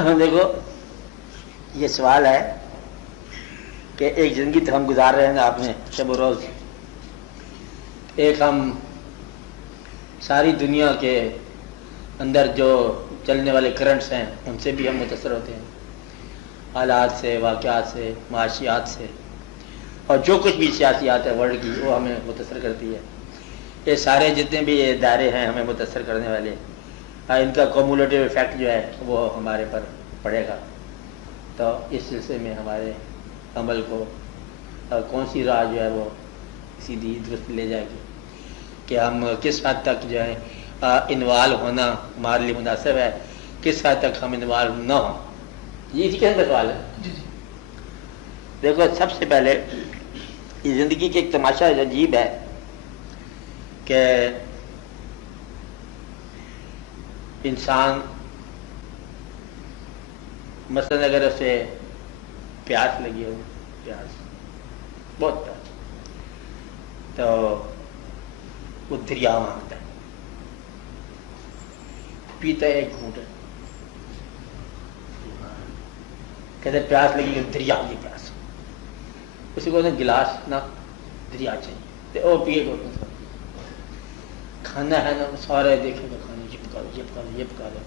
دیکھو یہ سوال ہے کہ ایک زندگی تو ہم گزار رہے ہیں نا، آپ نے شب و روز، ایک ہم ساری دنیا کے اندر جو چلنے والے کرنٹس ہیں ان سے بھی ہم متاثر ہوتے ہیں، حالات سے، واقعات سے، معاشیات سے، اور جو کچھ بھی سیاسیات ہے ورلڈ کی وہ ہمیں متاثر کرتی ہے۔ یہ سارے جتنے بھی ادارے ہیں ہمیں متاثر کرنے والے، ان کا کومولیٹیو افیکٹ جو ہے وہ ہمارے پر پڑے گا۔ تو اس سلسلے میں ہمارے عمل کو کون سی راہ جو ہے وہ سیدھی درست لے جائے گی کہ ہم کس حد تک جو ہے انوالو ہونا ہمارے لیے مناسب ہے، کس حد تک ہم انوالو نہ ہوں۔ یہ اسی قسم کا سوال ہے۔ دیکھو سب سے پہلے یہ زندگی کے ایک تماشا عجیب ہے کہ انسان مثلاً اگر اسے پیاس لگی ہو، پیاس بہت پیاس، تو وہ دریا مانگتا ہے، پیتا ہے ایک گھونٹ، کہتے پیاس لگی کہ دریا کی پیاس، اسی کو گلاس نہ دریا چاہیے، تو وہ پیے گا۔ کھانا ہے نا، سارے دیکھیں گے کھانا، یہ پکا دو، یہ پکا دو، یہ پکا دو،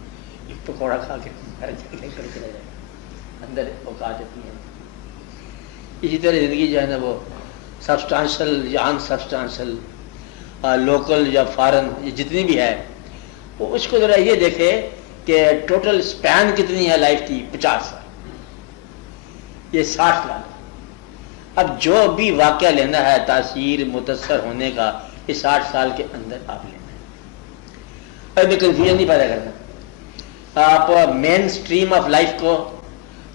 یہ پکوڑا کھا کے چلا جائے گا، اندر اوقات ہوتی ہے۔ اسی طرح زندگی جو ہے نا وہ سبسٹانشل یا ان سبسٹانشل، لوکل یا فارن، یہ جتنی بھی ہے، وہ اس کو ذرا یہ دیکھے کہ ٹوٹل سپین کتنی ہے لائف کی، 50 سال، یہ 60 سال۔ اب جو بھی واقعہ لینا ہے تاثیر متاثر ہونے کا، یہ 60 سال کے اندر آپ لینا ہے۔ اب میں کنفیوژن نہیں پیدا کرنا، آپ مین سٹریم آف لائف کو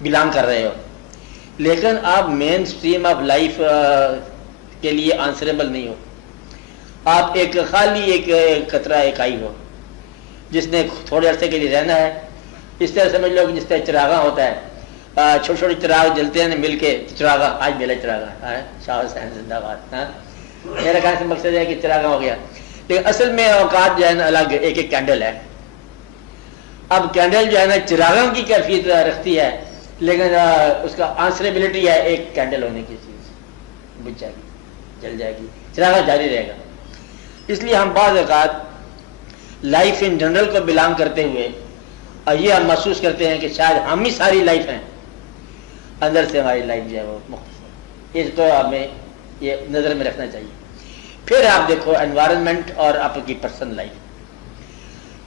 بلانگ کر رہے ہو، لیکن آپ مین سٹریم آف لائف کے لیے آنسریبل نہیں ہو۔ آپ ایک خالی ایک قطرہ اکائی ہو جس نے تھوڑے عرصے کے لیے رہنا ہے۔ اس طرح سمجھ لو کہ جس طرح چراغاں ہوتا ہے، چھوٹے چھوٹے چراغ جلتے ہیں مل کے، چراغاں آج میرا چراغاں، شاہ حسین زندہ باد۔ میرا کہنے سے مقصد ہے کہ چراغاں ہو گیا، لیکن اصل میں اوقات جو ہے نا الگ، ایک ایک کینڈل ہے۔ اب کینڈل جو ہے نا چراغاں کی کیفیت رکھتی ہے، لیکن اس کا آنسریبلٹی ہے ایک کینڈل ہونے کی چیز، بجھ جائے گی، جل جائے گی، چراغاں جاری رہے گا۔ اس لیے ہم بعض اوقات لائف ان جنرل کو بلانگ کرتے ہوئے یہ ہم محسوس کرتے ہیں کہ شاید ہم ہی ساری لائف ہیں، اندر سے ہماری لائف جو ہے وہ مختصر۔ اس کو ہمیں یہ نظر میں رکھنا چاہیے۔ پھر آپ دیکھو انوائرمنٹ اور آپ کی پرسنل لائف،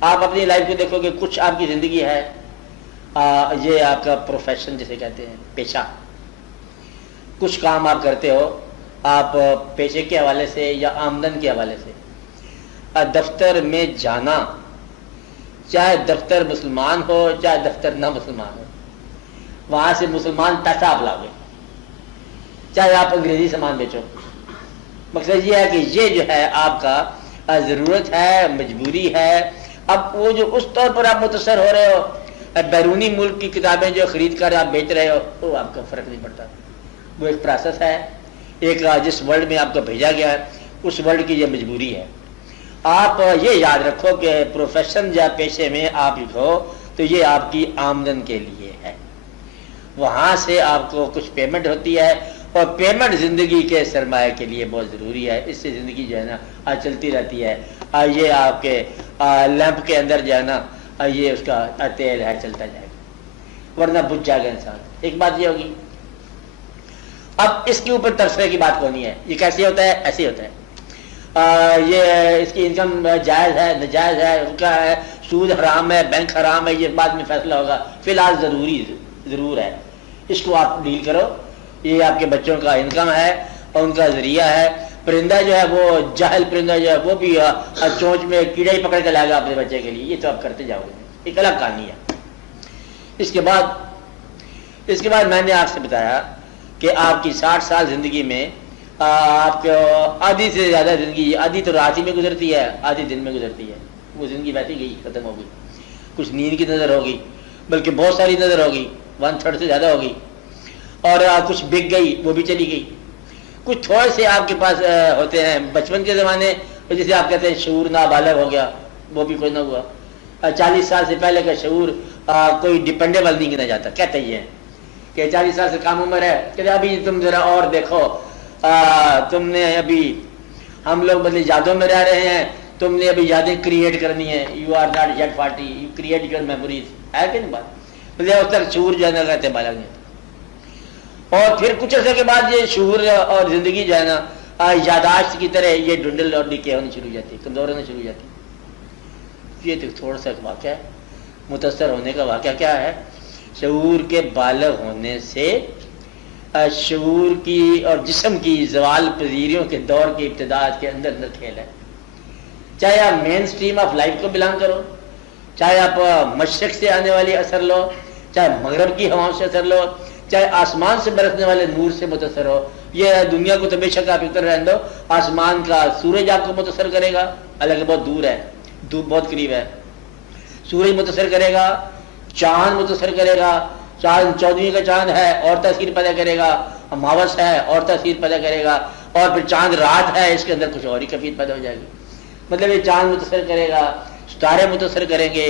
آپ اپنی لائف کو دیکھو کہ کچھ آپ کی زندگی ہے، یہ آپ کا پروفیشن جسے کہتے ہیں، پیشہ، کچھ کام آپ کرتے ہو، آپ پیشے کے حوالے سے یا آمدن کے حوالے سے دفتر میں جانا، چاہے دفتر مسلمان ہو چاہے دفتر نہ مسلمان ہو، وہاں سے مسلمان پیسہ آپ لاؤ گے، چاہے آپ انگریزی سامان بیچو۔ مقصد یہ ہے کہ یہ جو ہے آپ کا ضرورت ہے، مجبوری ہے۔ اب وہ جو اس طور پر آپ متاثر ہو رہے ہو، بیرونی ملک کی کتابیں جو خرید کر آپ بیچ رہے ہو، وہ آپ کا فرق نہیں پڑتا، وہ ایک پروسیس ہے، ایک جس ورلڈ میں آپ کو بھیجا گیا ہے اس ورلڈ کی یہ مجبوری ہے۔ آپ یہ یاد رکھو کہ پروفیشن یا پیشے میں آپ ہو تو یہ آپ کی آمدن کے لیے ہے، وہاں سے آپ کو کچھ پیمنٹ ہوتی ہے، اور پیمنٹ زندگی کے سرمایہ کے لیے بہت ضروری ہے۔ اس سے زندگی جو ہے نا چلتی رہتی ہے۔ یہ آپ کے لیمپ کے اندر جو ہے نا یہ اس کا تیل ہے، چلتا جائے گا، ورنہ بجھ جائے گا انسان۔ ایک بات یہ ہوگی۔ اب اس کے اوپر تبصرے کی بات کونی ہے، یہ کیسے ہوتا ہے؟ ایسے ہوتا ہے۔ یہ اس کی انکم جائز ہے، ناجائز ہے، کیا ہے، سود حرام ہے، بینک حرام ہے، یہ بعد میں فیصلہ ہوگا۔ فی الحال ضرور ہے، اس کو آپ ڈیل کرو۔ یہ آپ کے بچوں کا انکم ہے اور ان کا ذریعہ ہے۔ پرندہ جو ہے وہ جاہل پرندہ جو ہے وہ بھی چونچ میں کیڑا ہی پکڑ کے لائے گا اپنے بچے کے لیے، یہ تو آپ کرتے جاؤ گے، ایک الگ کہانی ہے۔ اس کے بعد میں نے آپ سے بتایا کہ آپ کی 60 سال زندگی میں آپ کو آدھی سے زیادہ زندگی، آدھی تو رات ہی میں گزرتی ہے، آدھی دن میں گزرتی ہے، وہ زندگی ویسے گئی، ختم ہو گئی۔ کچھ نیند کی نظر ہوگی، بلکہ بہت ساری نظر ہوگی، 1/3 سے زیادہ ہوگی، اور کچھ بک گئی، وہ بھی چلی گئی۔ کچھ تھوڑے سے آپ کے پاس ہوتے ہیں بچپن کے زمانے، جسے آپ کہتے ہیں شعور نابالغ ہو گیا، وہ بھی کوئی نہ ہوا۔ 40 سال سے پہلے کا شعور کوئی ڈیپینڈیبل نہیں گنا جاتا. کہتے یہ ہیں کہ 40 سال سے کم عمر ہے کہ ابھی تم ذرا اور دیکھو، تم نے ابھی، ہم لوگ بدلے یادوں میں رہ رہے ہیں، تم نے ابھی یادیں کریٹ کرنی ہے. You are not yet 40، you create your memories. ہے کہ نہیں بات؟ مطلب اس تک شعور جو ہے نا کہتے بالا نہیں. اور پھر کچھ عرصے کے بعد یہ شعور اور زندگی جو ہے نا یاداشت کی طرح یہ ڈنڈل اور ڈکے ہونے شروع ہو جاتی ہے، کمزور ہونے شروع ہو جاتی ہے. یہ تو تھوڑا سا واقعہ ہے. متاثر ہونے کا واقعہ کیا ہے؟ شعور کے بالغ ہونے سے شعور کی اور جسم کی زوال پذیریوں کے دور کی ابتدا کے اندر کھیل ہے. چاہے آپ مین سٹریم آف لائف کو بلانگ کرو، چاہے آپ مشرق سے آنے والی اثر لو، چاہے مغرب کی ہواؤں سے اثر لو، چاہے آسمان سے برسنے والے نور سے متاثر ہو. یہ دنیا کو تو بے شک آپ اتر رہنے دو، آسمان کا سورج آپ کو متاثر کرے گا، حالانکہ بہت دور ہے، دھوپ بہت قریب ہے. سورج متاثر کرے گا، چاند متاثر کرے گا، چاند 14ویں کا چاند ہے اور تاثیر پیدا کرے گا، اماوس ہے اور تاثیر پیدا کرے گا، اور پھر چاند رات ہے، اس کے اندر کچھ اور ہی کیفیت پیدا ہو جائے گی. مطلب یہ چاند متاثر کرے گا، ستارے متاثر کریں گے،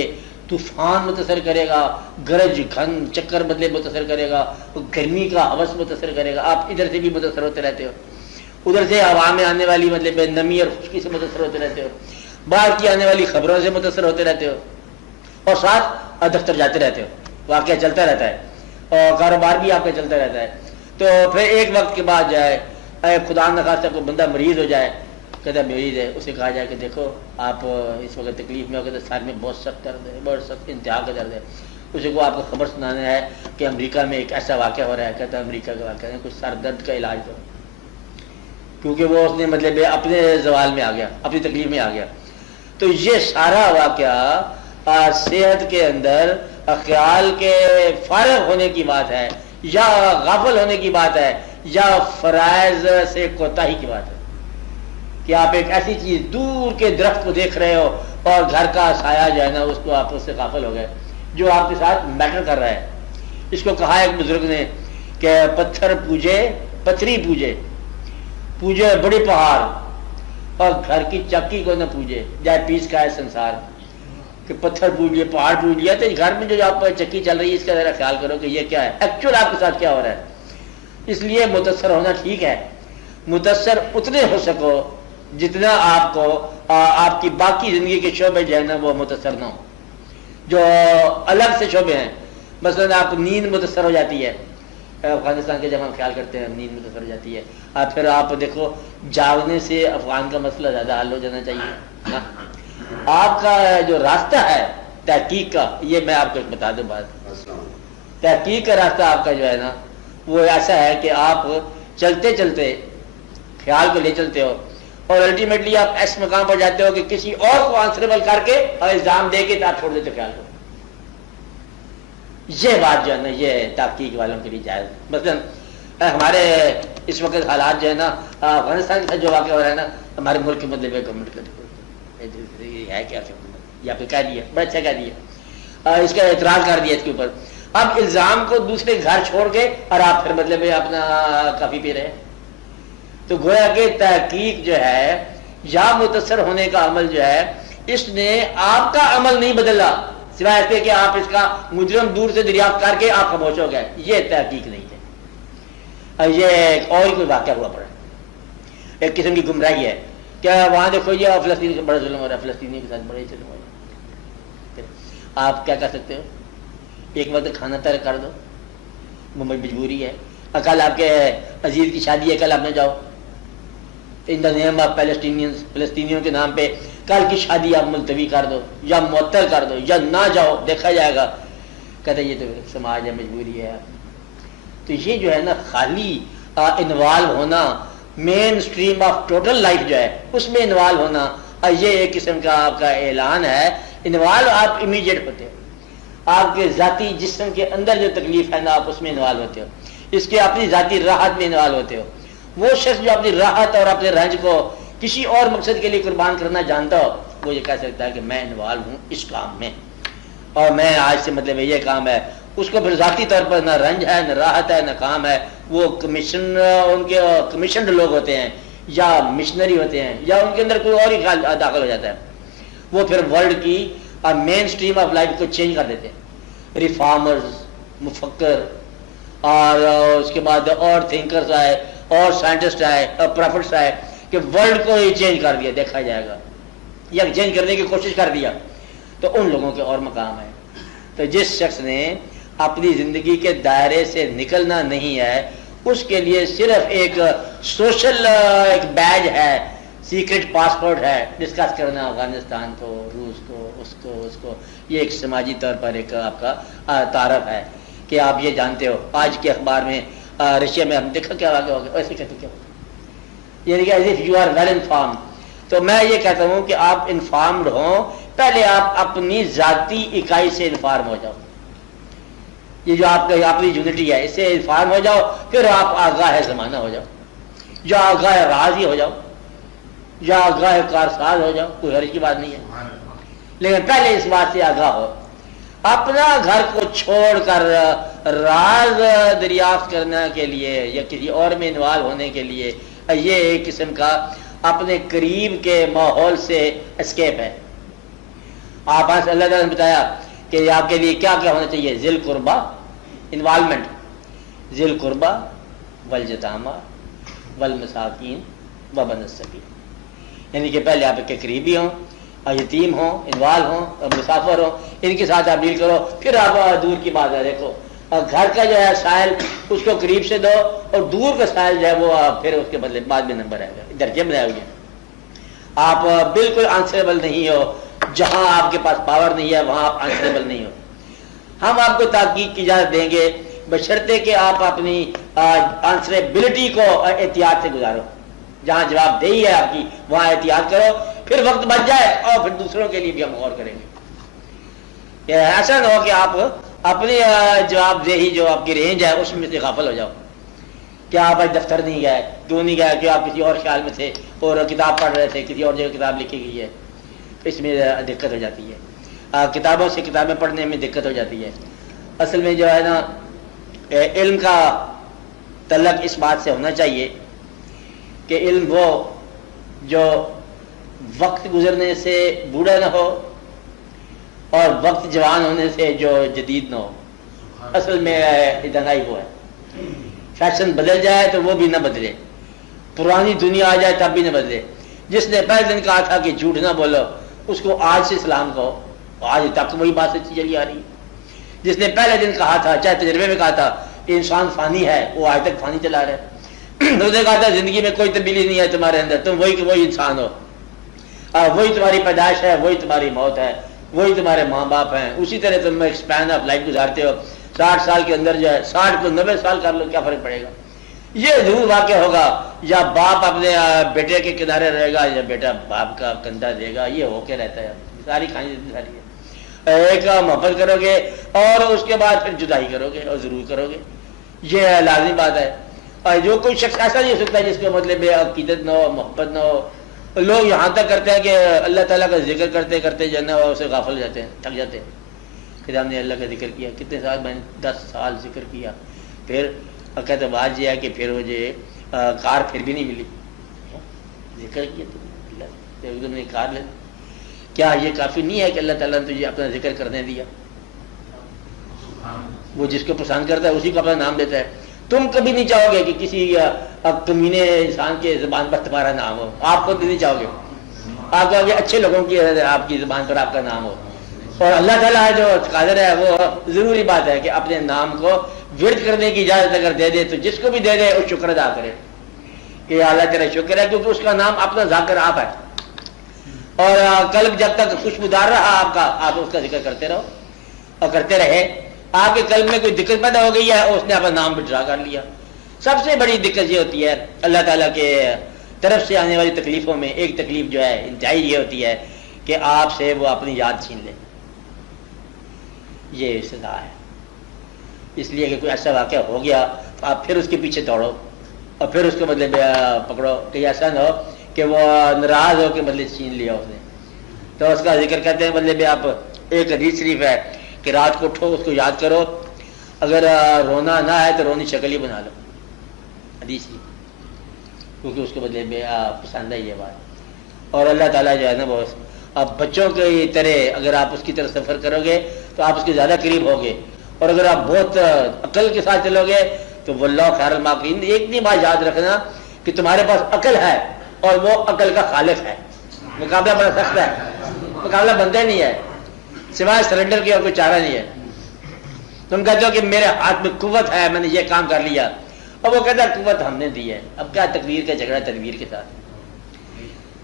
طوفان متاثر کرے گا، گرج گھن چکر بدلے متاثر کرے گا، گرمی کا ہوس متاثر کرے گا. آپ ادھر سے بھی متاثر ہوتے رہتے ہو، ادھر سے ہوا میں آنے والی مطلب نمی اور خشکی سے متاثر ہوتے رہتے ہو، باہر کی آنے والی خبروں سے متاثر ہوتے رہتے ہو، اور ساتھ دفتر جاتے رہتے ہو. واقعہ چلتا رہتا ہے اور کاروبار بھی آپ کا چلتا رہتا ہے. تو پھر ایک وقت کے بعد جائے خدا نخواستہ کوئی بندہ مریض ہو جائے، کہتا مریض ہے، اسے کہا جائے کہ دیکھو آپ اس وقت تکلیف میں ہو گئے، سر میں بہت سخت درد ہے، بہت سخت انتہا کا درد ہے. اسے کو آپ کو خبر سنانا ہے کہ امریکہ میں ایک ایسا واقعہ ہو رہا ہے. کہتا ہے امریکہ کا واقعہ ہے، کچھ سر درد کا علاج کرو، کیونکہ وہ اس نے مطلب اپنے زوال میں آ گیا، اپنی تکلیف میں آ گیا. تو یہ سارا واقعہ صحت کے اندر خیال کے فارغ ہونے کی بات ہے، یا غافل ہونے کی بات ہے، یا فرائض سے کوتاہی کی بات ہے کہ آپ ایک ایسی چیز دور کے درخت کو دیکھ رہے ہو اور گھر کا سایہ جو ہے نا اس کو آپ اس سے غافل ہو گئے، جو آپ کے ساتھ میٹر کر رہا ہے. اس کو کہا ایک بزرگ نے کہ پتھر پوجے پتھری پوجے، پوجے بڑی پہاڑ، اور گھر کی چکی کو نہ پوجے، جائے پیس کا ہے سنسار. کہ پتھر پوج لیے، پہاڑ پوج لیا، تو گھر میں جو آپ پر چکی چل رہی ہے اس کا ذرا خیال کرو کہ یہ کیا ہے، ایکچوئل آپ کے ساتھ کیا ہو رہا ہے. اس لیے متاثر ہونا ٹھیک ہے، متاثر اتنے ہو سکو جتنا آپ کو آپ کی باقی زندگی کے شعبے جو ہے نا وہ متاثر نہ ہو، جو الگ سے شعبے ہیں. مثلا آپ نیند متاثر ہو جاتی ہے، افغانستان کے جب ہم خیال کرتے ہیں نیند متاثر ہو جاتی ہے، پھر آپ دیکھو جاگنے سے افغان کا مسئلہ زیادہ حل ہو جانا چاہیے. آپ کا جو راستہ ہے تحقیق کا، یہ میں آپ کو ایک بتا دوں بات، تحقیق کا راستہ آپ کا جو ہے نا وہ ایسا ہے کہ آپ چلتے چلتے خیال کو لے چلتے ہو، اور الٹیمیٹلی آپ ایس مقام پر جاتے ہو کہ کسی اور کو آنسریبل کر کے اور الزام دے کے آپ چھوڑ دیتے خیال کو. یہ بات جو ہے نا یہ تحقیق والوں کے لیے جائز. مثلا ہمارے اس وقت حالات جو ہے نا افغانستان کا جو واقعہ ہو رہا ہے نا، ہمارے ملک کے مطلب گورنمنٹ کا ہے کیا یا پھر کہہ دیا، بڑا اچھا کہہ دیا، اس کا اعتراض کر دیا اس کے اوپر. اب الزام کو دوسرے گھر چھوڑ کے اور آپ پھر مطلب اپنا کافی پی رہے. تو گویا کہ تحقیق جو ہے یا متاثر ہونے کا عمل جو ہے، اس نے آپ کا عمل نہیں بدلا سوائے اس کے کہ آپ اس کا مجرم دور سے دریافت کر کے آپ خاموش ہو گئے. یہ تحقیق نہیں ہے. یہ ایک اور کوئی واقعہ ہوا پڑا، ایک قسم کی گمراہی ہے. کیا وہاں دیکھو یہ فلسطین کا بڑا ظلم ہو رہا ہے، فلسطینی کے ساتھ بڑا ہی ظلم ہو رہا ہے. آپ کیا کر سکتے ہو؟ ایک وقت کھانا ترک کر دو، وہ مجبوری ہے. کل آپ کے عزیز کی شادی ہے، کل آپ نہ جاؤ، ان دا نیم آف پیلسٹینینز، فلسطینیوں کے نام پہ کل کی شادی آپ ملتوی کر دو یا معطل کر دو یا نہ جاؤ، دیکھا جائے گا. کہتے یہ تو سماج ہے، مجبوری ہے. تو یہ جو ہے نا خالی انوالو ہونا مین سٹریم آف ٹوٹل لائف جو ہے اس میں انوالو ہونا، یہ ایک قسم کا آپ کا اعلان ہے. انوالو آپ امیجیٹ ہوتے ہو، آپ کے ذاتی جسم کے اندر جو تکلیف ہے نا آپ اس میں انوالو ہوتے ہو، اس کے اپنی ذاتی راحت میں انوالو ہوتے ہو. وہ شخص جو اپنی راحت اور اپنے رنج کو کسی اور مقصد کے لیے قربان کرنا جانتا ہو، وہ یہ کہہ سکتا ہے کہ میں انوالو ہوں اس کام میں، اور میں آج سے مطلب یہ کام ہے. اس کو پھر ذاتی طور پر نہ رنج ہے، نہ راحت ہے، نہ کام ہے. وہ کمیشن، ان کے کمیشنڈ لوگ ہوتے ہیں یا مشنری ہوتے ہیں یا ان کے اندر کوئی اور ہی داخل ہو جاتا ہے. وہ پھر ورلڈ کی مین سٹریم آف لائف کو چینج کر دیتے ہیں. ریفارمرز، مفکر، اور اس کے بعد اور تھنکرز آئے اور سائنٹسٹ آئے اور پروفٹس آئے کہ ورلڈ کو ہی چینج کر دیا، دیکھا جائے گا یا چینج کرنے کی کوشش کر دیا، تو ان لوگوں کے اور مقام ہے۔ تو جس شخص نے اپنی زندگی کے دائرے سے نکلنا نہیں ہے، اس کے لیے صرف ایک سوشل ایک بیج ہے، سیکرٹ پاسپورٹ ہے، ڈسکس کرنا افغانستان کو، روس کو، اس کو، یہ ایک سماجی طور پر ایک آپ کا تعارف ہے کہ آپ یہ جانتے ہو۔ آج کے اخبار میں رشیا میں ہم دیکھا کیا واقعہ ہو گیا، ویسے کہتے کیا ہوگا، یعنی کہ as if you are well informed. تو میں یہ کہتا ہوں کہ آپ انفارمڈ ہوں، پہلے آپ اپنی ذاتی اکائی سے انفارم ہو جاؤ، یہ جو آپ کا اپنی یونٹی ہے اس سے انفارم ہو جاؤ، پھر آپ آگاہ زمانہ ہو جاؤ، یا آگاہ راضی ہو جاؤ، یا آگاہ کارساز ہو جاؤ، کوئی حرج کی بات نہیں ہے، لیکن پہلے اس بات سے آگاہ ہو۔ اپنا گھر کو چھوڑ کر راز دریافت کرنے کے لیے یا کسی اور میں انوالو ہونے کے لیے، یہ ایک قسم کا اپنے قریب کے ماحول سے اسکیپ ہے۔ آپ سے اللہ تعالیٰ نے بتایا کہ آپ کے لیے کیا کیا ہونا چاہیے، ذی القربہ انوالومنٹ، ذی القربہ والیتامى والمساکین وابن السبیل، یعنی کہ پہلے آپ کے قریبی ہوں، یتیم ہوں، انوال ہوں، مسافر ہوں، ان کے ساتھ آپ ڈیل کرو، پھر آپ دور کی بات ہے دیکھو، گھر کا جو ہے سائل اس کو قریب سے دو، اور دور کا سائل جو ہے وہ پھر اس کے بدلے بعد میں نمبر آئے گا، درجے بنائے ہوئے ہیں۔ آپ بالکل آنسریبل نہیں ہو، جہاں آپ کے پاس پاور نہیں ہے وہاں آپ آنسریبل نہیں ہو۔ ہم آپ کو تحقیق کی اجازت دیں گے بشرطے کہ آپ اپنی آنسریبلٹی کو احتیاط سے گزارو، جہاں جواب دہی ہے آپ کی وہاں احتیاط کرو، پھر وقت بچ جائے اور پھر دوسروں کے لیے بھی ہم غور کریں گے۔ ایسا نہ ہو کہ آپ اپنی جواب دہی جو آپ کی رینج ہے اس میں سے غافل ہو جاؤ، کہ آپ آج دفتر نہیں گئے، کیوں نہیں گئے، کہ آپ کسی اور خیال میں تھے اور کتاب پڑھ رہے تھے، کسی اور جگہ کتاب لکھی گئی ہے، اس میں دقت ہو جاتی ہے، کتابوں سے کتابیں پڑھنے میں دقت ہو جاتی ہے۔ اصل میں جو ہے نا علم کا تعلق اس بات سے ہونا چاہیے کہ علم وہ جو وقت گزرنے سے بوڑھا نہ ہو اور وقت جوان ہونے سے جو جدید نہ ہو۔ اصل میں ادانائی وہ ہے، فیشن بدل جائے تو وہ بھی نہ بدلے، پرانی دنیا آ جائے تب بھی نہ بدلے۔ جس نے پہلے دن کہا تھا کہ جھوٹ نہ بولو، اس کو آج سے سلام کہو، آج تک وہی بات سچی چلی آ رہی ہے۔ جس نے پہلے دن کہا تھا، چاہے تجربے میں کہا تھا کہ انسان فانی ہے، وہ آج تک فانی چلا رہا ہے۔ اس نے کہا تھا زندگی میں کوئی تبدیلی نہیں ہے تمہارے اندر، تم وہی انسان ہو، وہی تمہاری پیدائش ہے، وہی تمہاری موت ہے، وہی تمہارے ماں باپ ہیں، اسی طرح تم ایکسپین آف لائف گزارتے ہو۔ 60 سال کے اندر جو ہے 60 کو 90 سال کر لو، کیا فرق پڑے گا؟ یہ ضرور واقع ہوگا، یا باپ اپنے بیٹے کے کنارے رہے گا یا بیٹا باپ کا کندھا دے گا، یہ ہو کے رہتا ہے، ساری کہانی ساری ہے۔ ایک محبت کرو گے اور اس کے بعد پھر جدائی کرو گے، اور ضرور کرو گے، یہ لازمی بات ہے۔ اور جو کوئی شخص ایسا نہیں ہو سکتا جس کا مطلب عقیدت نہ ہو، محبت نہ ہو۔ لوگ یہاں تک کرتے ہیں کہ اللہ تعالیٰ کا ذکر کرتے کرتے جو ہے نا اسے غافل ہو جاتے ہیں، تھک جاتے ہیں کہ ہم نے اللہ کا ذکر کیا، کتنے سال، میں نے 10 سال ذکر کیا، پھر کہتے بات یہ ہے کہ پھر مجھے کار پھر بھی نہیں ملی، ذکر کیا تو نے کار لے، کیا یہ کافی نہیں ہے کہ اللہ تعالیٰ نے تجھے اپنا ذکر کرنے دیا؟ وہ جس کو پسند کرتا ہے اسی کو اپنا نام دیتا ہے۔ تم کبھی نہیں چاہو گے کہ کسی کمینے انسان کے زبان پر تمہارا نام ہو، آپ کو نہیں چاہو گے، آپ کہو گے اچھے لوگوں کی آپ کی زبان پر آپ کا نام ہو۔ اور اللہ تعالیٰ جو قادر ہے وہ ضروری بات ہے کہ اپنے نام کو ورد کرنے کی اجازت اگر دے دے تو جس کو بھی دے دے اس شکر ادا کرے کہ اللہ تیرا شکر ہے، کیونکہ اس کا نام اپنا ذاکر آپ ہے، اور قلب جب تک خوشبودار رہا آپ کا، آپ اس کا ذکر کرتے رہو اور کرتے رہے۔ آپ کے قلب میں کوئی دقت پیدا ہو گئی ہے، اس نے اپنا نام وڈرا کر لیا۔ سب سے بڑی دقت یہ ہوتی ہے اللہ تعالیٰ کے طرف سے آنے والی تکلیفوں میں ایک تکلیف جو ہے انتہائی یہ ہوتی ہے کہ آپ سے وہ اپنی یاد چھین لے، یہ سزا ہے۔ اس لیے کہ کوئی ایسا واقعہ ہو گیا تو آپ پھر اس کے پیچھے دوڑو اور پھر اس کے بدلے پکڑو، کہ ایسا نہ ہو کہ وہ ناراض ہو کے بدلے چھین لیا اس نے۔ تو اس کا ذکر کرتے ہیں بدلے میں آپ، ایک حدیث شریف ہے کہ رات کو اٹھو، اس کو یاد کرو، اگر رونا نہ ہے تو رونی شکل ہی بنا لو، حدیث ہی، کیونکہ اس کے بدلے میں پسند ہے یہ بات۔ اور اللہ تعالیٰ جو ہے نا وہ اب بچوں کی طرح اگر آپ اس کی طرف سفر کرو گے تو آپ اس کے زیادہ قریب ہوگے، اور اگر آپ بہت عقل کے ساتھ چلو گے تو واللہ خیر الماکرین۔ ایک نہیں بات یاد رکھنا کہ تمہارے پاس عقل ہے اور وہ عقل کا خالق ہے، مقابلہ بڑا سخت ہے، مقابلہ بندہ نہیں ہے، سوائے سرنڈر کی اور کوئی چارہ نہیں ہے۔ تم کہتے ہو کہ میرے ہاتھ میں قوت ہے، میں نے یہ کام کر لیا، اب وہ کہتا ہے قوت ہم نے دی ہے، اب کیا تقدیر کا جھگڑا تدبیر کے ساتھ؟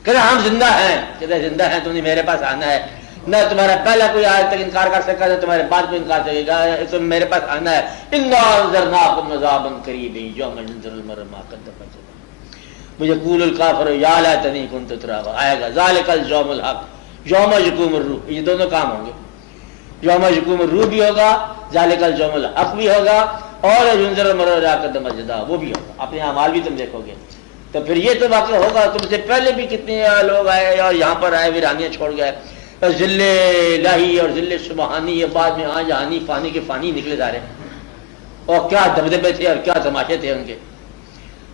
کہتا ہم زندہ ہیں، کہتا زندہ ہیں تم نے میرے پاس آنا ہے، نہ تمہارا پہلا کوئی آج تک انکار کر سکا، نہ تمہارے بعد کوئی انکار کرے گا، تم میرے پاس آنا ہے۔ انا انذرناکم عذابا قریبا یوم ينظر المرء ما قدمت يداه ويقول الكافر یا لیتنی كنت ترابا۔ آئے گا ذالک اليوم الحق یوم یقوم الروح، یہ دونوں کام ہوں گے، یوم یقوم الروح بھی ہوگا، ذالک اليوم الحق بھی ہوگا، اور ينظر المرء ما قدمت يداه وہ بھی ہوگا، اپنے اعمال بھی تم دیکھو گے۔ تو پھر یہ تو واقع ہوگا، تم سے پہلے بھی کتنے لوگ آئے اور یہاں پر آئے ویرانیاں چھوڑ گئے، ذل الہی اور ذل سبحانی، یہ بعد میں آج جہانی فانی کے فانی نکلے جا رہے ہیں، اور کیا دبدبے تھے اور کیا تماشے تھے ان کے،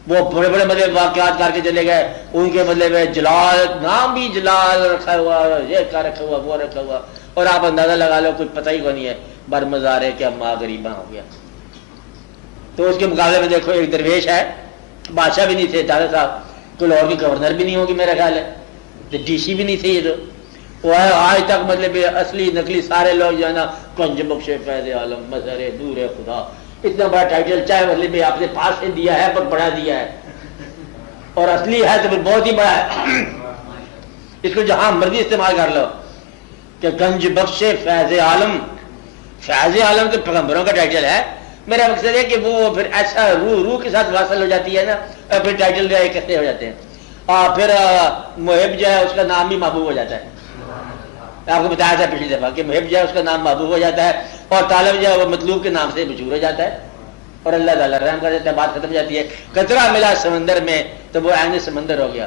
وہ بڑے بڑے مطلب واقعات کر کے چلے گئے، ان کے مطلب جلال، نام بھی جلال رکھا ہوا، یہ کیا رکھا ہوا، وہ رکھا ہوا، اور آپ اندازہ لگا لو کچھ پتہ ہی کو نہیں ہے، برمزار ہے کہ ماں غریباں ہو گیا۔ تو اس کے مقابلے میں دیکھو ایک درویش ہے، بادشاہ بھی نہیں تھے دادا صاحب، کوئی لاہور کی گورنر بھی نہیں ہوگی میرا خیال ہے، ڈی سی بھی نہیں تھے، یہ تو وہ آج تک مطلب اصلی نقلی سارے لوگ جو ہے نا کنج بخش فیض عالم مظہر نور خدا، اتنا بڑا ٹائٹل چاہے مطلب آپ نے پاس سے دیا ہے پر بڑا دیا ہے، اور اصلی ہے تو بہت ہی بڑا ہے، اس کو جہاں مرضی استعمال کر لو کہ گنج بخش فیض عالم، فیض عالم کے پیغمبروں کا ٹائٹل ہے۔ میرا مقصد ہے کہ وہ پھر ایسا روح کے ساتھ واصل ہو جاتی ہے نا، اور پھر ٹائٹل جو ہے کیسے ہو جاتے ہیں، اور پھر محب جو ہے اس کا نام بھی محبوب ہو جاتا ہے۔ آپ کو بتایا تھا پچھلی دفعہ کہ محب جو ہے اس کا نام محبوب ہو جاتا ہے، اور طالب جو ہے وہ مطلوب کے نام سے مشہور ہو جاتا ہے، اور اللہ تعالیٰ رحم کر دیتا ہے، بات ختم ہو جاتی ہے۔ قطرہ ملا سمندر میں تو وہ عین سمندر ہو گیا۔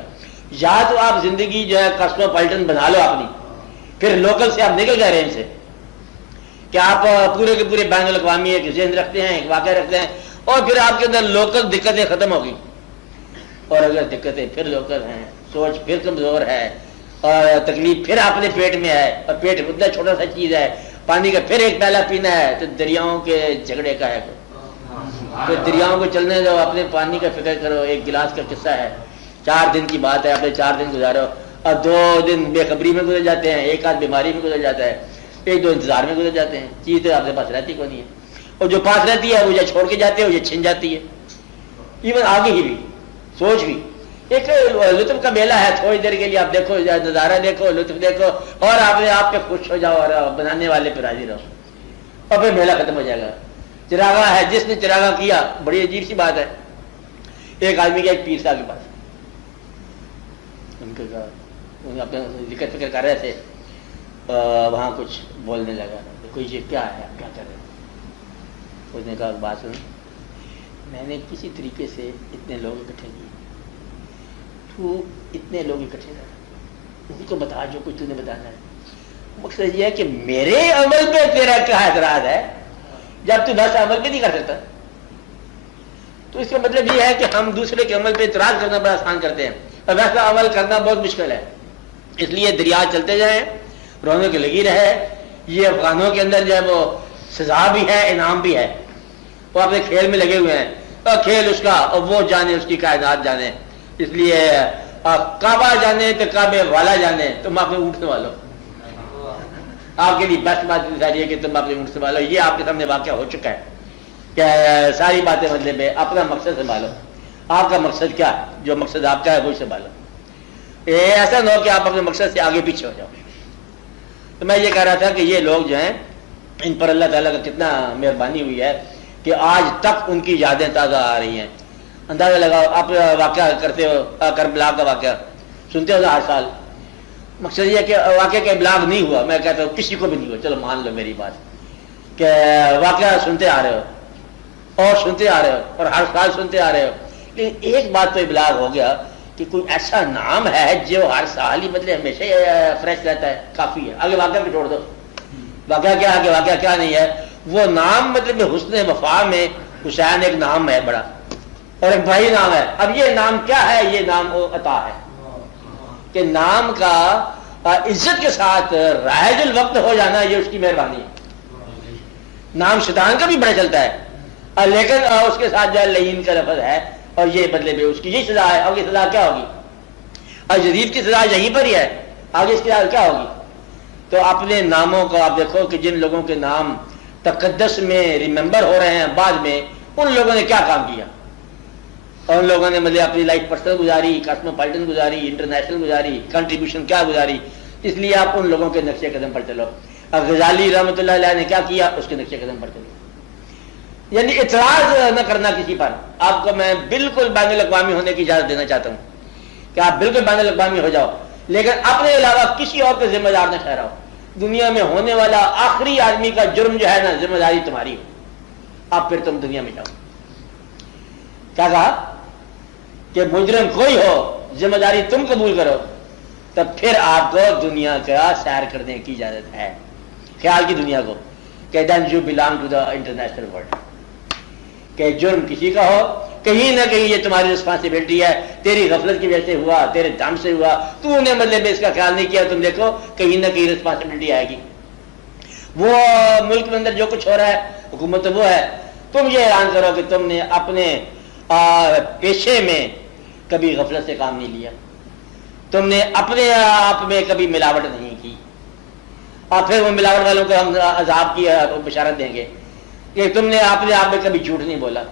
یا تو آپ زندگی جو ہے کاسموپولیٹن بنا لو اپنی، پھر لوکل سے آپ نکل گئے رینج سے، کہ آپ پورے کے پورے بین الاقوامی ایک ذہن رکھتے ہیں، ایک واقعہ رکھتے ہیں، اور پھر آپ کے اندر لوکل دقتیں ختم ہوگی۔ اور اگر دقتیں پھر لوکل ہیں، سوچ پھر کمزور ہے، اور تکلیف پھر اپنے پیٹ میں ہے، اور پیٹ اتنا چھوٹا سا چیز ہے، پانی کا پھر ایک پیالہ پینا ہے تو دریاؤں کے جھگڑے کا ہے، پھر دریاؤں کو چلنے دو، اپنے پانی کا فکر کرو۔ ایک گلاس کا قصہ ہے، 4 دن کی بات ہے، اپنے 4 دن گزارو، اور 2 دن بے خبری میں گزر جاتے ہیں، ایک آدھ بیماری میں گزر جاتا ہے، 1-2 انتظار میں گزر جاتے ہیں، چیز تو آپ کے پاس رہتی کو نہیں ہے، اور جو پاس رہتی ہے وہ یہ چھوڑ کے جاتے ہیں، وہ یہ چھن جاتی ہے۔ ایون آگے ہی بھی سوچ بھی ایک لطف کا میلہ ہے، تھوڑی دیر کے لیے آپ دیکھو، نظارہ دیکھو، لطف دیکھو، اور آپ نے آپ پہ خوش ہو جاؤ، اور بنانے والے پہ راضی رہو، اور پھر میلہ ختم ہو جائے گا۔ چراغا ہے، جس نے چراغا کیا، بڑی عجیب سی بات ہے، ایک آدمی کے ایک پیر صاحب کے پاس، ان کے اپنے ذکر فکر کر رہے تھے، وہاں کچھ بولنے لگا، کوئی یہ کیا ہے، آپ کیا کر رہے ہیں؟ اس نے کہا بات سن، میں نے کسی طریقے سے اتنے لوگ اکٹھے کیے، تو اتنے لوگ اکٹھے کر ان کو بتا جو کچھ تو نے بتانا ہے۔ مقصد یہ ہے کہ میرے عمل پہ تیرا کیا اعتراض ہے جب تو ویسا عمل پہ نہیں کر سکتا؟ تو اس کا مطلب یہ ہے کہ ہم دوسرے کے عمل پہ اعتراض کرنا بڑا آسان کرتے ہیں، اور ویسا عمل کرنا بہت مشکل ہے۔ اس لیے دریا چلتے جائیں، رونق لگی رہے۔ یہ افغانوں کے اندر جو ہے وہ سزا بھی ہے، انعام بھی ہے، وہ اپنے کھیل میں لگے ہوئے ہیں، اور کھیل اس کا، اور وہ جانے اس کی کائنات جانے۔ اس لیے کعبہ جانے تو کعبے والا جانے، تم اپنے اونٹ سنبھالو۔ آپ کے لیے بیسٹ بات ہے کہ تم اپنے اونٹ سنبھالو۔ یہ آپ کے سامنے واقعہ ہو چکا ہے کہ ساری باتیں مطلب ہے اپنا مقصد سنبھالو۔ آپ کا مقصد کیا ہے؟ جو مقصد آپ کا ہے وہی سنبھالو۔ ایسا نہ ہو کہ آپ اپنے مقصد سے آگے پیچھے ہو جاؤ۔ تو میں یہ کہہ رہا تھا کہ یہ لوگ جو ہیں، ان پر اللہ تعالیٰ کا کتنا مہربانی ہوئی ہے کہ آج تک ان کی یادیں تازہ آ رہی ہیں۔ اندازہ لگاؤ، آپ واقعہ کرتے ہو، کربلا کا واقعہ سنتے ہو ہر سال۔ مقصد یہ ہے کہ واقعہ کا ابلاغ نہیں ہوا، میں کہتا ہوں کسی کو بھی نہیں ہوا، چلو مان لو میری بات، کہ واقعہ سنتے آ رہے ہو اور سنتے آ رہے ہو اور ہر سال سنتے آ رہے ہو، لیکن ایک بات تو ابلاغ ہو گیا کہ کوئی ایسا نام ہے جو ہر سال ہی مطلب ہمیشہ فریش رہتا ہے، کافی ہے۔ آگے واقعہ بھی چھوڑ دو، واقعہ کیا ہے کہ واقعہ کیا نہیں ہے، وہ نام مطلب حسن وفا میں حسین ایک نام ہے بڑا، اور ایک بھائی نام ہے۔ اب یہ نام کیا ہے؟ یہ نام عطا ہے، کہ نام کا عزت کے ساتھ رائج الوقت ہو جانا یہ اس کی مہربانی ہے. نام شیطان کا بھی بڑا چلتا ہے لیکن اس کے ساتھ جو لعین کا لفظ ہے اور یہ بدلے میں اس کی یہی سزا ہے. آگے سزا کیا ہوگی؟ اور جدید کی سزا یہیں پر ہی ہے. آگے اس کی سزا کیا ہوگی؟ تو اپنے ناموں کو آپ دیکھو کہ جن لوگوں کے نام تقدس میں ریممبر ہو رہے ہیں بعد میں، ان لوگوں نے کیا کام کیا؟ اور ان لوگوں نے مطلب اپنی لائف پرسنل گزاری، کاسموپالٹن گزاری، انٹرنیشنل گزاری، کنٹریبیوشن کیا گزاری. اس لیے آپ ان لوگوں کے نقش قدم پر چلو. اب غزالی رحمۃ اللہ علیہ نے کیا کیا؟ اس کے نقش قدم پر چلو. یعنی اعتراض نہ کرنا کسی پر. آپ کو میں بالکل بین الاقوامی ہونے کی اجازت دینا چاہتا ہوں کہ آپ بالکل بین الاقوامی ہو جاؤ، لیکن اپنے علاوہ کسی اور کے ذمہ دار نہ ٹھہراؤ. دنیا میں ہونے والا آخری آدمی کا جرم جو ہے نا، ذمہ داری تمہاری ہو. اب پھر تم دنیا میں جاؤ. کیا کہا کہ مجرم کوئی ہو، ذمہ داری تم قبول کرو، تب پھر آپ کو دنیا کا سیر کرنے کی اجازت ہے، خیال کی دنیا کو، کہ then you belong to the international world. کہ جرم کسی کا ہو، کہیں نہ کہیں یہ تمہاری رسپانسبلٹی ہے. تیری غفلت کی وجہ سے ہوا، تیرے دم سے ہوا، تو نے مطلب اس کا خیال نہیں کیا. تم دیکھو کہیں نہ کہیں رسپانسبلٹی آئے گی. وہ ملک میں اندر جو کچھ ہو رہا ہے، حکومت تو وہ ہے. تم یہ اعلان کرو کہ تم نے اپنے پیشے میں کبھی غفلت سے کام نہیں لیا، تم نے اپنے آپ میں کبھی ملاوٹ نہیں کی. اور پھر وہ ملاوٹ والوں کو ہم عذاب کی بشارت دیں گے کہ تم نے اپنے آپ میں کبھی جھوٹ نہیں بولا.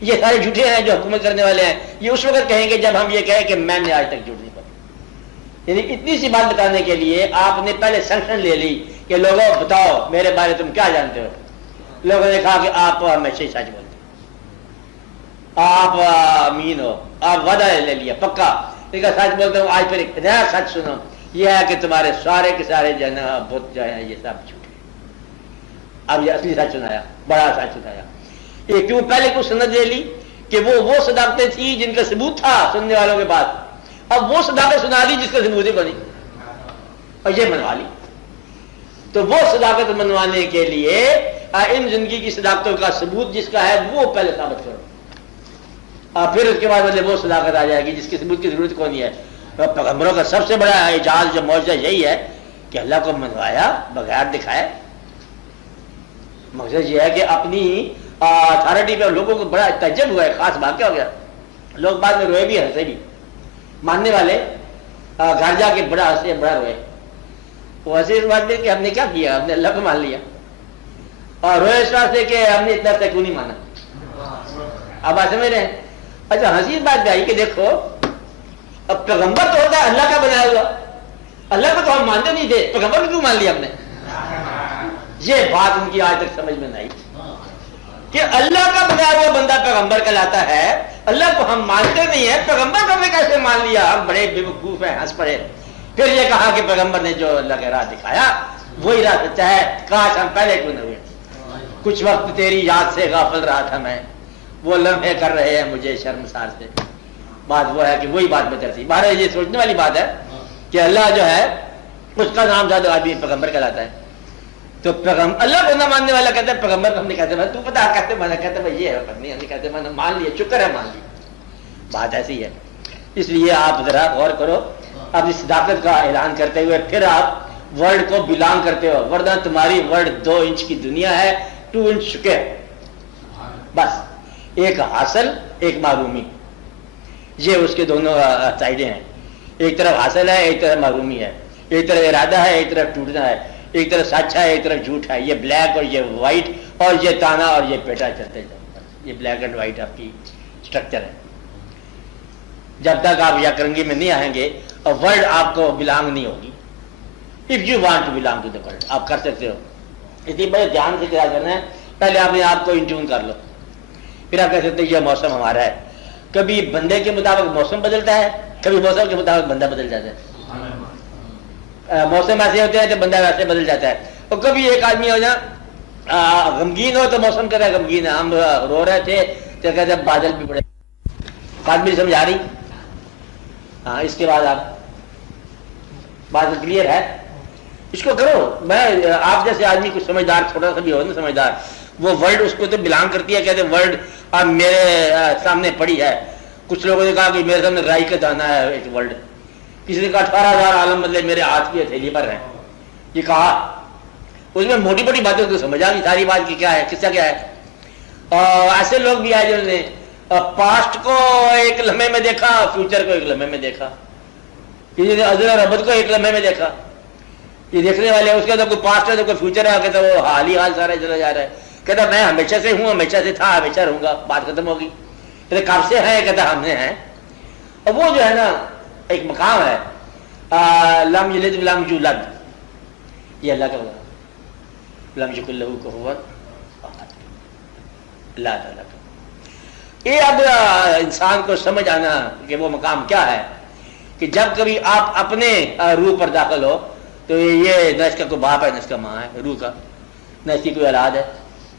یہ سارے جھوٹے ہیں جو حکومت کرنے والے ہیں. یہ اس وقت کہیں گے جب ہم یہ کہیں کہ میں نے آج تک جھوٹ نہیں بولا. یعنی اتنی سی بات بتانے کے لیے آپ نے پہلے سینکشن لے لی کہ لوگوں بتاؤ میرے بارے تم کیا جانتے ہو. لوگوں نے کہا کہ آپ ہمیشہ ہی سچ بولتے، آپ امین ہو، آپ وعدہ لے لیا پکا. لیکن سچ بولتے ہو. آج پھر ایک نیا سچ سنو، یہ ہے کہ تمہارے سارے کے سارے جو ہے نا بت جو ہے یہ سب جھوٹے. اب یہ اصلی سچ سنایا، بڑا سچ سنایا. یہ کیوں پہلے کو سند دے لی کہ وہ صداقتیں تھی جن کا ثبوت تھا سننے والوں کے پاس. اب وہ صداقت سنا دی جس کا ثبوت ہی کو نہیں، اور یہ منوا لی. تو وہ صداقت منوانے کے لیے ان زندگی کی صداقتوں کا ثبوت جس کا ہے وہ پہلے ثابت کرو، اور پھر اس کے بعد مطلب وہ صداقت آ جائے گی جس کی ثبوت کی ضرورت کو نہیں ہے. پیغمبروں کا سب سے بڑا اعجاز جو معجزہ یہی ہے کہ اللہ کو منوایا بغیر دکھائے. مقصد یہ ہے کہ اپنی اتھارٹی پہ لوگوں کو بڑا تعجب ہوا ہے. خاص واقعہ ہو گیا. لوگ بعد میں روئے بھی ہنسے بھی. ماننے والے گھر جا کے بڑا ہنسے بڑا روئے. وہ ہنسے اس بات میں کہ ہم نے کیا کیا، ہم نے اللہ کو مان لیا، اور روئے اس واسطے کہ ہم نے اتنا تک کیوں نہیں مانا. اب آپ سمجھ رہے ہیں. اچھا ہنسی اس بات پہ آئی کہ دیکھو اب پیغمبر تو ہوتا ہے اللہ کا بنایا ہوا، اللہ کو تو ہم مانتے نہیں تھے، پیغمبر کو کیوں مان لیا ہم نے. یہ بات ان کی آج تک سمجھ میں نہیں کہ اللہ کا بنایا ہوا بندہ پیغمبر کہلاتا ہے، اللہ کو ہم مانتے نہیں ہیں، پیغمبر کو ہم نے کیسے مان لیا. ہم بڑے بے وقوف ہیں، ہنس پڑے. پھر یہ کہا کہ پیغمبر نے جو اللہ کا راہ دکھایا وہی راہ سچا ہے. کاش ہم پہلے کیوں نہ ہوئے. کچھ وقت تیری یاد سے غافل رہا تھا میں، وہ لمحے کر رہے ہیں مجھے شرمسار سے. بات وہ ہے کہ وہی بات بچتی. بہرحال یہ سوچنے والی بات ہے کہ اللہ جو ہے اس کا نام زیادہ آدمی پیغمبر کہلاتا ہے. تو پیغمبر اللہ کو نہ ماننے والا کہتا ہے پیغمبر کو ہم نے کہتے ہیں تو پتا کہتے میں نے کہتے ہیں یہ ہے نہیں، ہم نے کہتے میں نے مان لیا، شکر ہے مان لیا. بات ایسی ہے. اس لیے آپ ذرا غور کرو. اب اس صداقت کا اعلان کرتے ہوئے پھر آپ ورلڈ کو بلانگ کرتے ہو، ورنہ تمہاری ورلڈ 2 انچ کی دنیا ہے، 2 انچ چکے بس. ایک حاصل ایک معرومی، یہ اس کے دونوں سائڈیں ہیں. ایک طرف حاصل ہے، ایک طرف معرومی ہے. ایک طرف ارادہ ہے، ایک طرف ٹوٹنا ہے. ایک طرف سچ ہے، ایک طرف جھوٹ ہے. یہ بلیک اور یہ وائٹ، اور یہ تانا اور یہ پیٹا چلتے جاتا. یہ بلیک اینڈ وائٹ آپ کی اسٹرکچر ہے. جب تک آپ یکرنگی میں نہیں آئیں گے اور ورلڈ آپ کو بلانگ نہیں ہوگی. If you want to belong to the world آپ کر سکتے ہو. اس لیے بڑے دھیان سے کیا کرنا ہے، پہلے آپ نے آپ کو انٹیون کر لو. پھر آپ کہہ سکتے ہیں یہ موسم ہمارا ہے. کبھی بندے کے مطابق موسم بدلتا ہے، کبھی موسم کے مطابق بندہ بدل جاتا ہے. موسم ایسے ہوتے ہیں تو بندہ ویسے بدل جاتا ہے. اور کبھی ایک آدمی ہو جائے غمگین ہو تو موسم کہتا ہے غمگین ہے. ہم رو رہے تھے تو کہتے ہیں بادل بھی بڑے. بات بھی سمجھ آ رہی؟ ہاں. اس کے بعد آپ بات کلیئر ہے. اس کو کرو. میں آپ جیسے آدمی کچھ سمجھدار چھوٹا سا بھی ہو نا سمجھدار، وہ ورلڈ اس کو تو بلانگ کرتی ہے. کہتے ہیں ورلڈ اب میرے سامنے پڑی ہے. کچھ لوگوں نے کہا کہ میرے سامنے رائی کا دانا ہے ایک ورلڈ، کسی نے کہا 18,000 عالم بدلے میرے ہاتھ کی ہتھیلی پر ہیں، یہ کہا، اس میں موٹی موٹی باتیں تو سمجھ آ گئی ساری بات کی کیا ہے، قصہ کیا ہے. ایسے لوگ بھی آئے جنہوں نے پاسٹ کو ایک لمحے میں دیکھا، فیوچر کو ایک لمحے میں دیکھا، کسی نے ازل اور ابد کو ایک لمحے میں دیکھا. یہ دیکھنے والے اس کا تو کوئی پاسٹ ہے تو کوئی فیوچر ہے، کہتا وہ حال ہی حال سارا چلا جا رہا ہے. کہتا میں ہمیشہ سے ہوں، ہمیشہ سے تھا، ہمیشہ رہوں گا، بات ختم ہوگی. کہتے کب سے ہیں؟ کہتا ہم نے ہیں. اور وہ جو ہے نا ایک مقام ہے لم یلد ولم یولد، یہ اللہ کا مقام، لم یکن لہ کفوا احد، اللہ تعالیٰ کا. یہ اب انسان کو سمجھ آنا کہ وہ مقام کیا ہے، کہ جب کبھی آپ اپنے روح پر داخل ہو تو یہ نہ اس کا کوئی باپ ہے نہ اس کا ماں ہے روح کا، نہ اس کی کوئی اولاد ہے.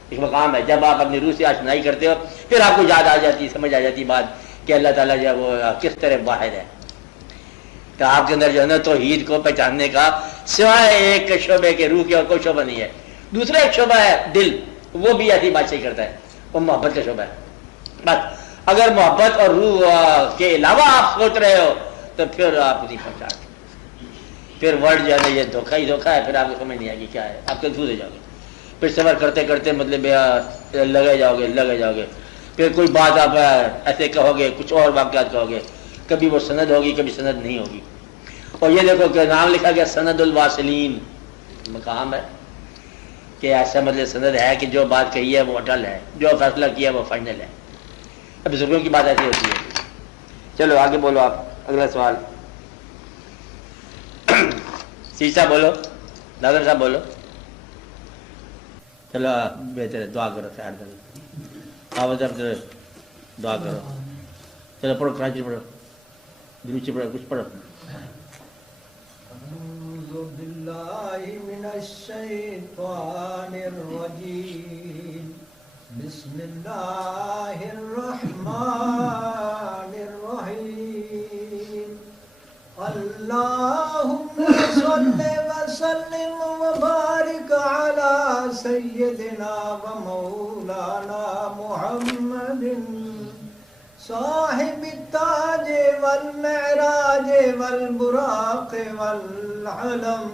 ایک مقام ہے جب آپ اپنی روح سے آشنائی کرتے ہو، پھر آپ کو یاد آ جاتی، سمجھ آ جاتی بات کہ اللہ تعالیٰ جو ہے وہ کس طرح واحد ہے. تو آپ کے اندر جو ہے نا توحید کو پہچاننے کا سوائے ایک شعبے کے روح کے اور کوئی شعبہ نہیں ہے. دوسرا ایک شعبہ ہے دل، وہ بھی ایسی بات صحیح کرتا ہے، وہ محبت کا شعبہ ہے. بس اگر محبت اور روح کے علاوہ آپ سوچ رہے ہو تو پھر آپ نہیں پہنچا، پھر ورڈ جو ہے نا یہ دھوکہ ہی دھوکہ ہے. پھر آپ کو سمجھ نہیں آئے گی کیا ہے، آپ کنفیوز ہو جاؤ گے. پھر سفر کرتے کرتے مطلب لگے جاؤ گے. پھر کوئی بات آپ ایسے کہو گے، کچھ اور واقعات کہو گے، کبھی وہ سند ہوگی کبھی سند نہیں ہوگی. اور یہ دیکھو کہ نام لکھا گیا سند الواصلین، مقام ہے کہ ایسا مطلب سند ہے کہ جو بات کہی ہے وہ اٹل ہے، جو فیصلہ کیا وہ فائنل ہے. اب بزرگوں کی بات ایسی ہوتی ہے. چلو آگے بولو آپ، اگلا سوال. سیسا بولو، ناظر صاحب بولو. چلو بہتر ہے، دعا کرو. خیر آواز آپ دعا کرو. چلو پڑھو، کراچی پڑھو، دروچی پڑھو، کچھ پڑھو. اعوذ باللہ من الشیطان الرجیم، بسم اللہ الرحمن الرحیم. اللہم صل وسلم وبارک علی سیدنا و مولانا محمد صاحب التاج والمعراج والبراق والعلم،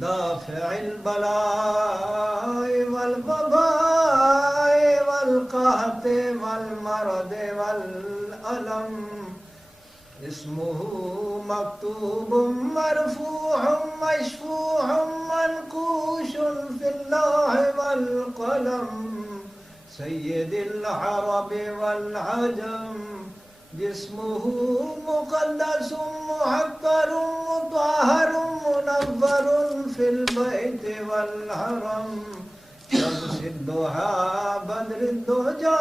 دافع البلاء والوباء والقحط والمرض والألم. اسمه مكتوب مرفوع مشفوع منقوش في اللوح والقلم، سید العرب والعجم. جسمه مقدس محقر مطهر منور في البيت والحرم، شمس الضحى بدر الدجى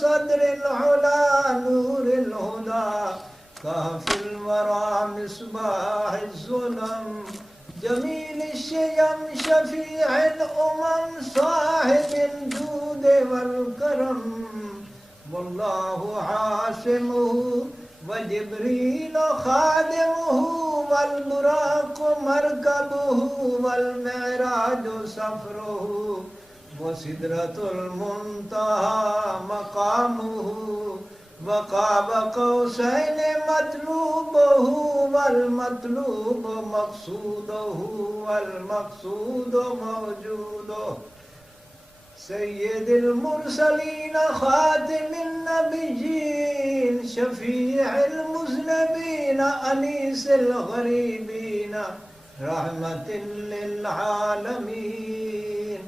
صدر العلا نور الهدى، كهف الورى مصباح الظلم، جمیل الشیم شفیع الامم صاحب الجود والکرم. واللہ عاصمہ وجبریل خادمہ والبراق مرکبہ والمعراج سفرہ وسدرۃ المنتہی مقامہ وقاب قوسین مطلوبہ والمطلوب مقصودہ والمقصود موجودہ. سید المرسلین خاتم النبیین شفیع المذنبین انیس الغریبین رحمت للعالمین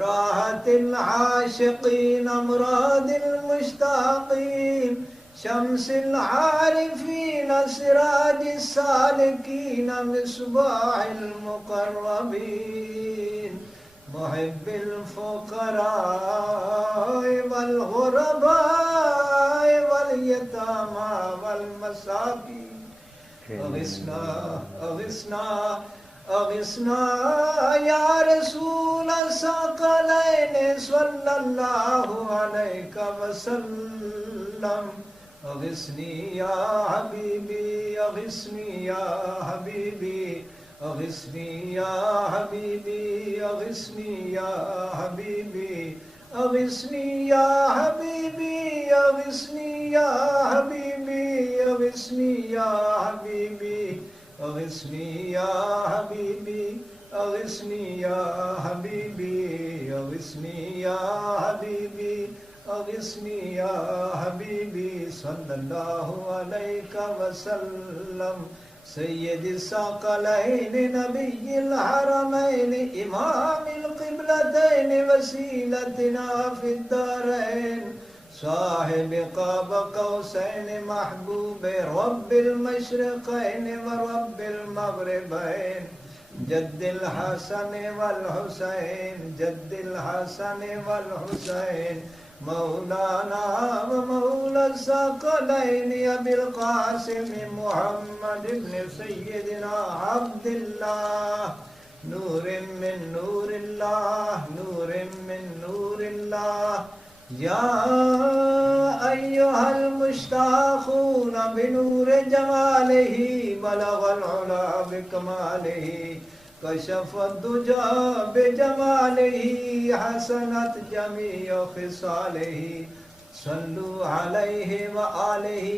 راحت العاشقین امراض المشتاقین شمس العارفین سراج السالکین مصباح المقربین محب الفقراء والغرباء والیتامى والمساکین. اغثنا اغثنا اغثنا یا رسول الثقلین صلی اللہ علیہ وسلم. اغثنی یا حبیبی اغثنی یا حبیبی اغثنی یا حبیبی اغثنی یا حبیبی اغثنی یا حبیبی اغثنی یا حبیبی اغثنی یا حبیبی أغثني يا حبيبي أغثني يا حبيبي أغثني يا حبيبي أغثني يا حبيبي صلى الله عليك وسلم سيد الثقلين نبي الحرمين إمام القبلتين وسيلتنا في الدارين صاحب قاب قوسين محبوب رب المشرقين ورب المغربين جد الحسن والحسين جد الحسن والحسين مولانا ومولى الثقلين أبي القاسم محمد بن سيدنا عبد الله نور من نور الله نور من نور الله يا أيها المشتاقون بنور جماله بلغ العلا بكماله كشف الدجى بجماله حسنت جميع خصاله صلوا عليه وآله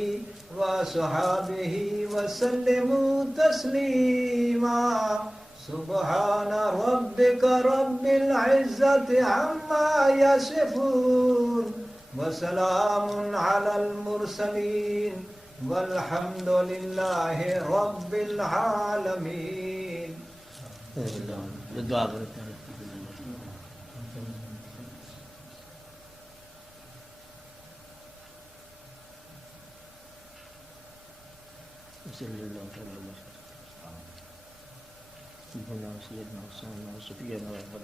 وصحابه وسلموا تسليما سبحان ربك رب العزة عما يصفون وسلام على المرسلين والحمد لله رب العالمين. دعا کرتے ہیں. صلی اللہ تعالی علیہ وسلم. سیدنا حسین صفیہ محمد